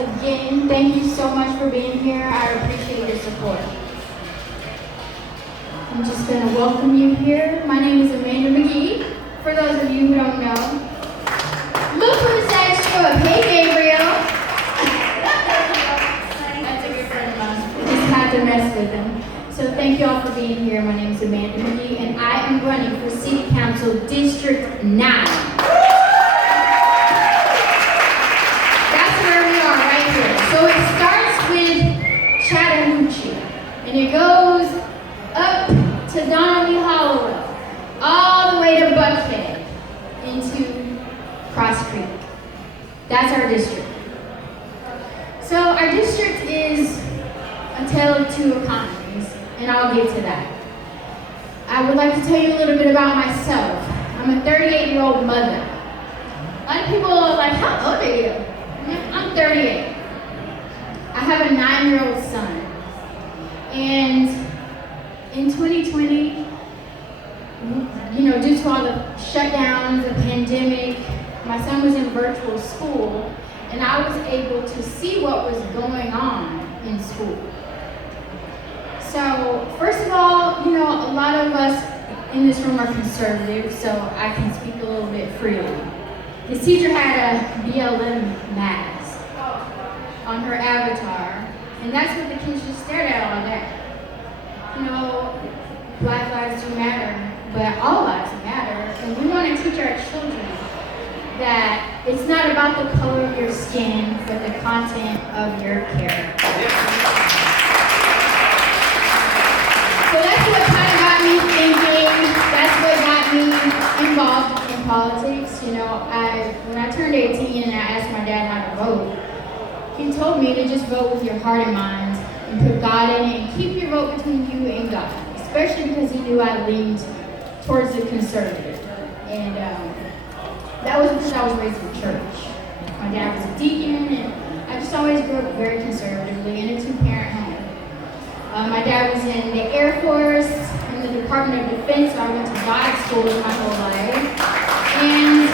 Again, thank you so much for being here. I appreciate your support. I'm just going to welcome you here. My name is Amanda McGee. For those of you who don't know, look who's that show up. Hey, Gabriel. That's a good friend of mine. I just had to mess with him. So thank you all for being here. My name is Amanda McGee, and I am running for City Council District 9. So it starts with Chattahoochee, and it goes up to Donnelly Hollow, all the way to Buckhead, into Cross Creek. That's our district. So our district is a tale of two economies, and I'll get to that. I would like to tell you a little bit about myself. I'm a 38-year-old mother. A lot of people are like, how old are you? I'm 38. I have a 9-year-old son, and in 2020, due to all the shutdowns, the pandemic, my son was in virtual school, and I was able to see what was going on in school. So, first of all, a lot of us in this room are conservative, so I can speak a little bit freely. His teacher had a BLM mask on her avatar, and that's what the kids just stared at all day. Black lives do matter, but all lives matter, and we want to teach our children that it's not about the color of your skin, but the content of your character. So that's what kind of got me thinking. That's what got me involved in politics. When I turned 18 and I asked my dad how to vote, he told me to just vote with your heart and mind and put God in it and keep your vote between you and God, especially because he knew I leaned towards the conservative. And that was because I was raised in church. My dad was a deacon, and I just always grew up very conservatively in a two-parent home. My dad was in the Air Force, in the Department of Defense, so I went to God school my whole life. And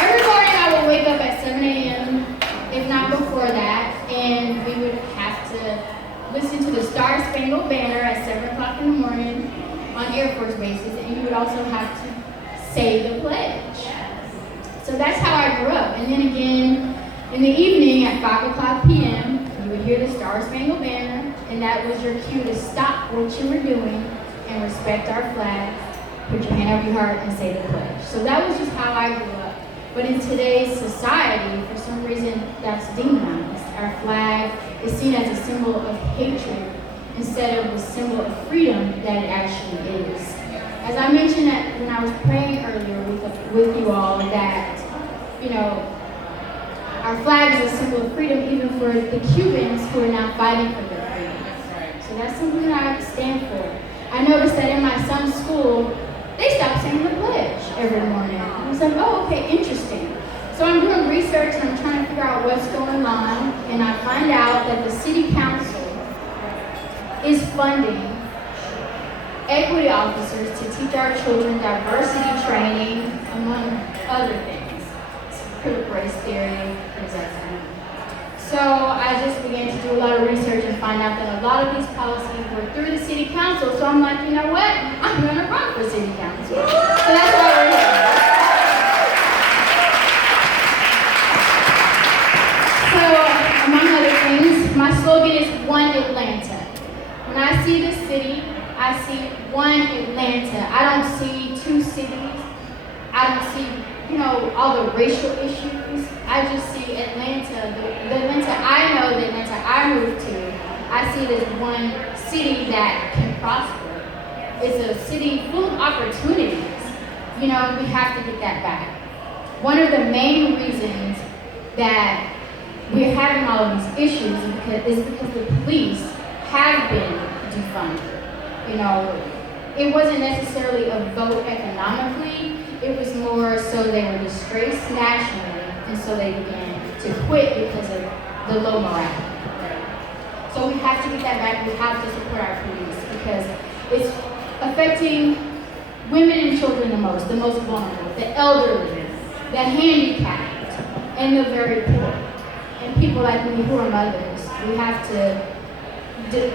every morning I would wake up at 7 a.m., if not before that, and we would have to listen to the Star Spangled Banner at 7 o'clock in the morning on Air Force bases, and you would also have to say the pledge. So that's how I grew up. And then again, in the evening at 5 o'clock p.m., you would hear the Star Spangled Banner, and that was your cue to stop what you were doing and respect our flag, put your hand over your heart, and say the pledge. So that was just how I grew up. But in today's society, for some reason, that's demonized. Our flag is seen as a symbol of hatred instead of a symbol of freedom that it actually is. As I mentioned when I was praying earlier with you all, that, our flag is a symbol of freedom even for the Cubans who are now fighting for their freedom. So that's something that I stand for. I noticed that in my son's school, they stopped saying the pledge every morning. I was like, oh, okay, interesting. So I'm doing research and I'm trying to figure out what's going on, and I find out that the city council is funding equity officers to teach our children diversity training, among other things. Critical race theory, things like that. So I just began to do a lot of research and find out that a lot of these policies were through the city council. So I'm like, you know what? I'm going to run for city council. So that's why we're here. So, among other things, my slogan is One Atlanta. When I see this city, I see one Atlanta. I don't see two cities. I don't see, all the racial issues. I just see Atlanta, the Atlanta I know, the Atlanta I moved to. I see it as one city that can prosper. It's a city full of opportunities. We have to get that back. One of the main reasons that we're having all of these issues is because the police have been defunded. It wasn't necessarily a vote economically. It was more so they were disgraced nationally, and so they began to quit because of the low morale. So we have to get that back. We have to support our police because it's affecting women and children the most vulnerable, the elderly, the handicapped, and the very poor. and people like me who are mothers, we have to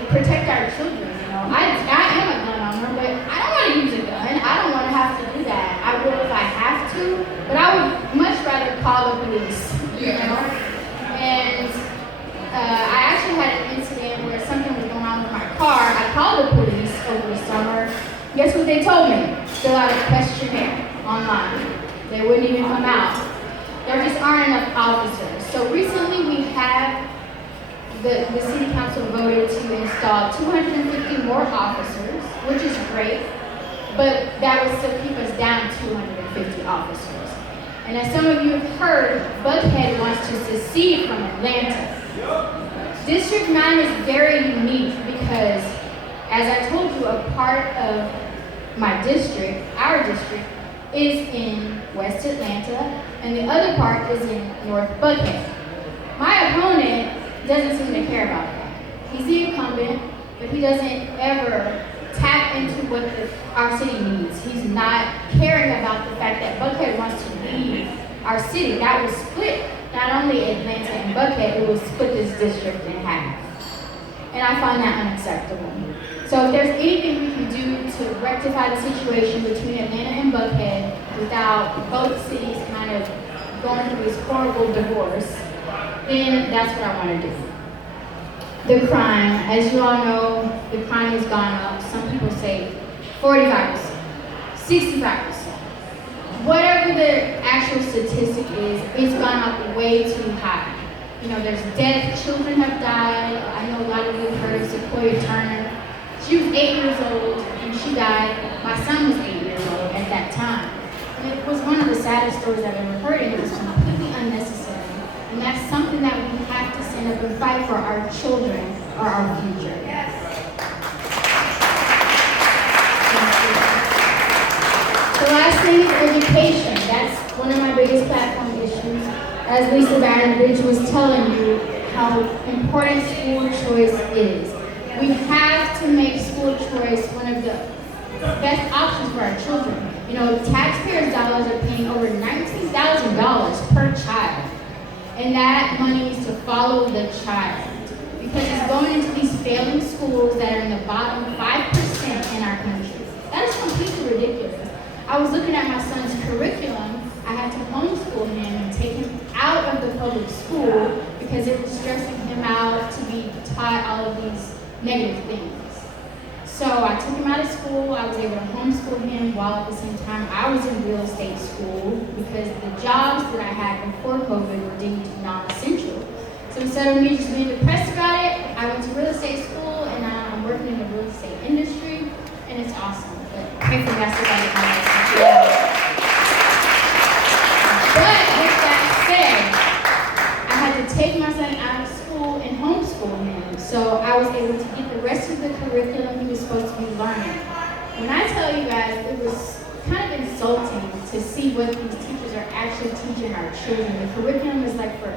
protect our children. You know, I am a gun owner, but I don't want to use a gun. I don't want to have to do that. I will if I have to, but I would much rather call the police. You know, and I actually had an incident where something was going on with my car. I called the police over the summer. Guess what they told me? Fill out a questionnaire online. They wouldn't even come out. There just aren't enough officers. So recently we have the city council voted to install 250 more officers, which is great, but that would still keep us down 250 officers. And as some of you have heard, Buckhead wants to secede from Atlanta. District 9 is very unique because, as I told you, a part of my district, our district, is in West Atlanta, and the other part is in North Buckhead. My opponent doesn't seem to care about that. He's the incumbent, but he doesn't ever tap into what our city needs. He's not caring about the fact that Buckhead wants to leave our city. That will split not only Atlanta and Buckhead, it will split this district in half. And I find that unacceptable. So if there's anything we can do to rectify the situation between Atlanta and Buckhead without both cities kind of going through this horrible divorce, then that's what I want to do. The crime, as you all know, the crime has gone up. Some people say 45%, 65%. Whatever the actual statistic is, it's gone up way too high. You know, there's death, children have died. I know a lot of you have heard of Sequoia Turner. She was 8 years old and she died. My son was 8 years old at that time. And it was one of the saddest stories I've ever heard, and it was completely unnecessary. And that's something that we have to stand up and fight for our children or our future. Yes. The last thing is education. That's one of my biggest platform issues. As Lisa Vandenbridge was telling you, how important school choice is. We have to make school choice one of the best options for our children. You know, taxpayers' dollars are paying over $19,000 per child. And that money needs to follow the child. Because it's going into these failing schools that are in the bottom 5% in our country. That is completely ridiculous. I was looking at my son's curriculum. I had to homeschool him and take him out of the public school because it was stressing him out to be taught all of these negative things. So I took him out of school. I was able to homeschool him while at the same time I was in real estate school because the jobs that I had before COVID were deemed non-essential. So instead of me just being depressed about it, I went to real estate school and now I'm working in the real estate industry and it's awesome. But pray for me, I still got it. But with that said, I had to take my son out of school and homeschool him. So I was able to get the rest of the curriculum he was supposed to be learning. When I tell you guys, it was kind of insulting to see what these teachers are actually teaching our children. The curriculum is like for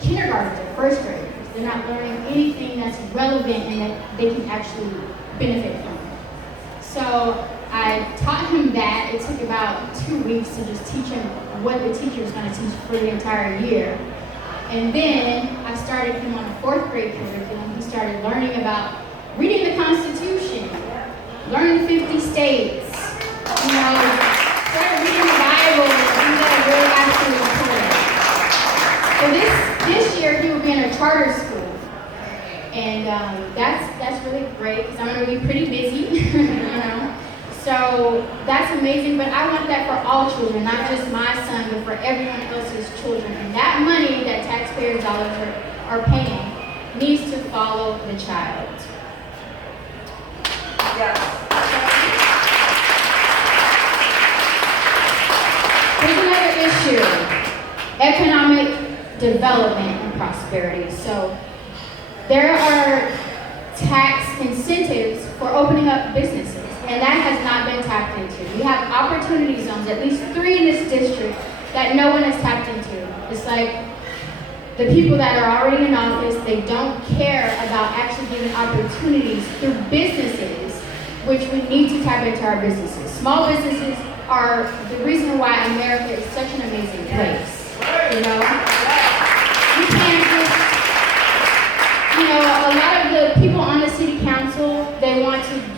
kindergarten to first graders. They're not learning anything that's relevant and that they can actually benefit from. So I taught him that. It took about 2 weeks to just teach him what the teacher was going to teach for the entire year. And then I started him on a 4th grade curriculum. He started learning about reading the Constitution, learning 50 states, you know, started reading the Bible, things that are really actually important. So this year he will be in a charter school. And that's really great because I'm going to be pretty busy, you know. So that's amazing, but I want that for all children, not just my son, but for everyone else's children. And that money that taxpayers' dollars are paying needs to follow the child. Yes. Here's another issue, economic development and prosperity. So there are tax incentives for opening up businesses. And that has not been tapped into. We have opportunity zones, at least 3 in this district, that no one has tapped into. It's like the people that are already in office, they don't care about actually giving opportunities through businesses, which we need to tap into our businesses. Small businesses are the reason why America is such an amazing place. You know? You can't just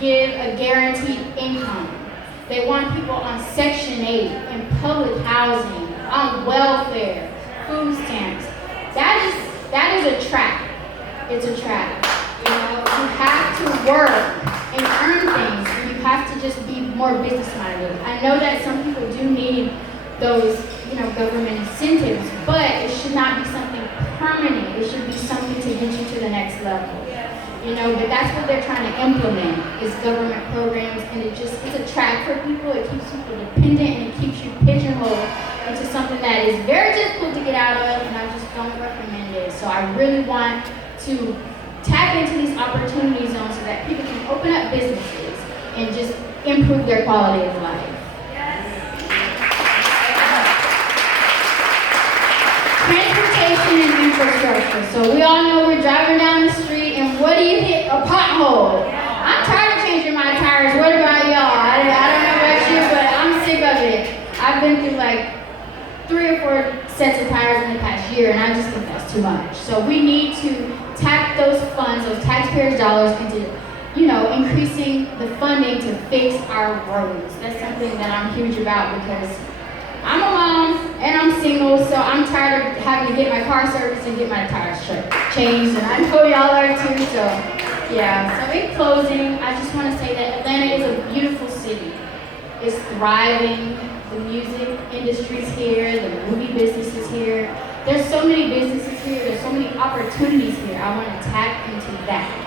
give a guaranteed income. They want people on Section 8, in public housing, on welfare, food stamps. That is a trap. It's a trap. You know, you have to work and earn things, and you have to just be more business-minded. I know that some people do need those, government incentives, but it should not be something permanent. It should be something to get you to the next level. But that's what they're trying to implement is government programs, and it's a trap for people. It keeps people dependent, and it keeps you pigeonholed into something that is very difficult to get out of, and I just don't recommend it. So I really want to tap into these opportunity zones so that people can open up businesses and just improve their quality of life. Transportation and infrastructure. So we all know we're driving down the street, and what do you hit? A pothole. I'm tired of changing my tires. What about y'all? I don't know about you, but I'm sick of it. I've been through like 3 or 4 sets of tires in the past year, and I just think that's too much. So we need to tap those funds, those taxpayers' dollars, into increasing the funding to fix our roads. That's something that I'm huge about because I'm a mom and I'm single, so I'm tired of having to get my car serviced and get my tires changed, and I know y'all are too, so yeah. So in closing, I just want to say that Atlanta is a beautiful city. It's thriving. The music industry's here, the movie business is here. There's so many businesses here, there's so many opportunities here. I want to tap into that.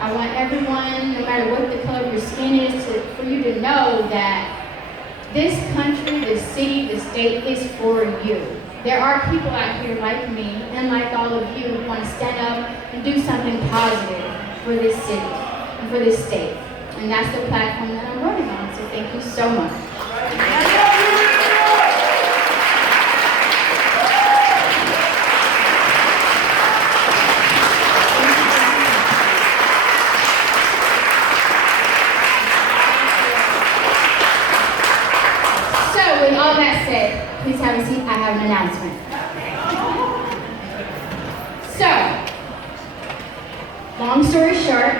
I want everyone, no matter what the color of your skin is, for you to know that this country, this city, this state is for you. There are people out here like me and like all of you who want to stand up and do something positive for this city and for this state. And that's the platform that I'm running on, so thank you so much. With all that said, please have a seat. I have an announcement. So, long story short,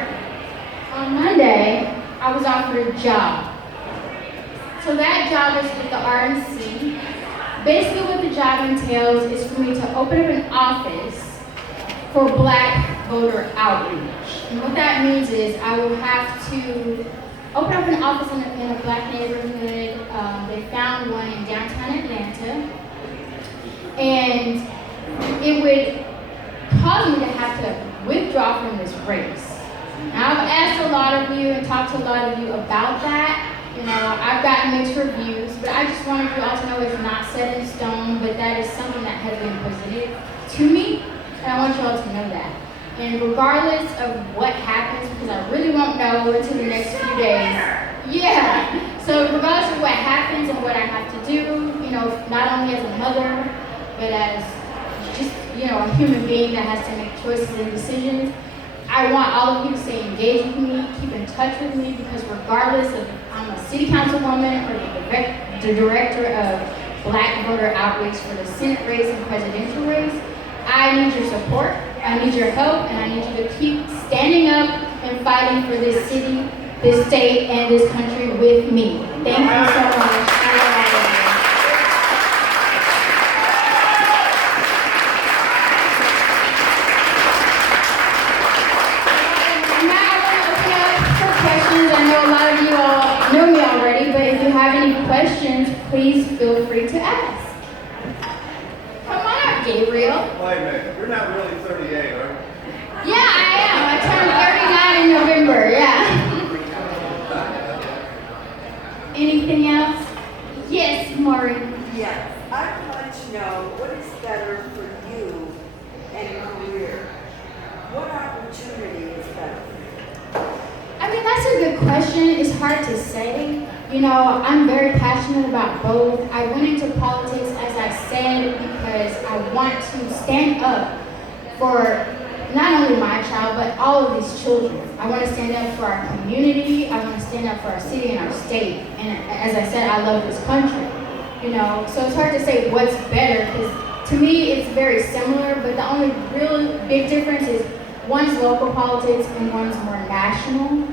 on Monday, I was offered a job. So that job is with the RNC. Basically what the job entails is for me to open up an office for Black voter outreach. And what that means is I will have to open up an office in a Black neighborhood. They found one in downtown Atlanta, and it would cause me to have to withdraw from this race. Now, I've asked a lot of you and talked to a lot of you about that. I've gotten mixed reviews, but I just wanted you all to know it's not set in stone, but that is something that has been presented to me, and I want you all to know that. And regardless of what happens, because I really won't know until the next few days. Yeah. So regardless of what happens and what I have to do, not only as a mother, but as just, a human being that has to make choices and decisions, I want all of you to stay engaged with me, keep in touch with me, because regardless of if I'm a city councilwoman or the director of Black voter outreach for the Senate race and presidential race, I need your support, I need your help, and I need you to keep standing up and fighting for this city, this state, and this country with me. Thank you so much. I love all of you. And now I want to open up for questions. I know a lot of you all know me already, but if you have any questions, please feel free to ask. Gabriel. Wait a minute, you're not really 38, are you? Yeah, I am. I turned 39 in November, yeah. Anything else? Yes, Maureen. Yes, I'd like to know what is better for you and your career? What opportunity is better? I mean, that's a good question. It's hard to say. I'm very passionate about both. I went into politics, as I said, because I want to stand up for not only my child, but all of these children. I want to stand up for our community. I want to stand up for our city and our state. And as I said, I love this country. So it's hard to say what's better, because to me, it's very similar, but the only real big difference is one's local politics and one's more national.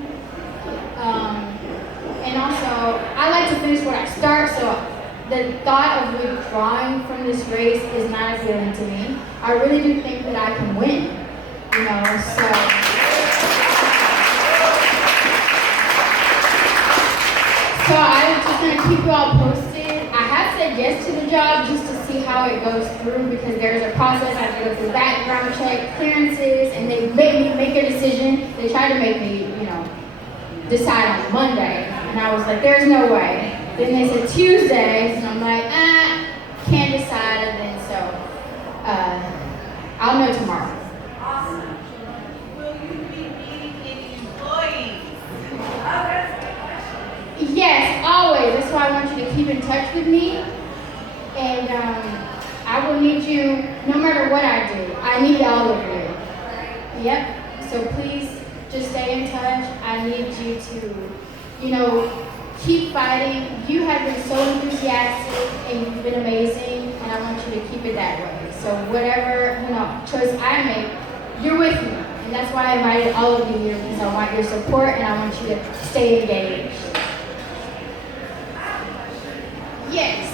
And also, I like to finish what I start, so the thought of withdrawing from this race is not appealing to me. I really do think that I can win, you know, so I was just gonna keep you all posted. I have said yes to the job just to see how it goes through because there's a process. I have to go through background check, clearances, and they make me make a decision. They tried to make me, you know, decide on Monday, and I was like, there's no way. Then they said Tuesday, and I'm like, can't decide, and then so, I'll know tomorrow. Awesome. Will you be meeting any employees? Yes, always. That's why I want you to keep in touch with me, and I will need you no matter what I do. I need all of you. Yep, so please just stay in touch. I need you to, you know, keep fighting. You have been so enthusiastic and you've been amazing, and I want you to keep it that way. So whatever, you know, choice I make, you're with me. And that's why I invited all of you here because I want your support and I want you to stay engaged. Yes.